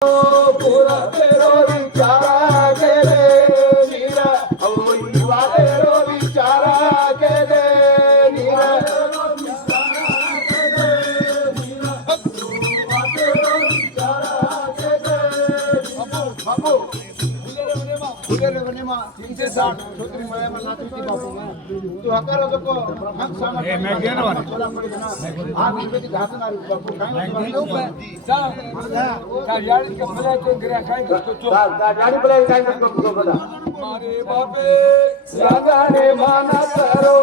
પૂરા તેરો વિચારા કે રે નીરા વાલેરો વિચારા કે રે નીરા બાપુ ઉલેરે વનેમાં 360 છોકરી મળ્યામાં નાચતી બાપુ તું હકારો તો કો હક સામા એ મે કેનો આ બીજેથી ઘાસના બાપુ કાઈ ગાડી કે ભલે તો ગરા કાઈ તો ગાડી ભલે કાઈ તો બધા મારે બાપે સાગાને માના કરો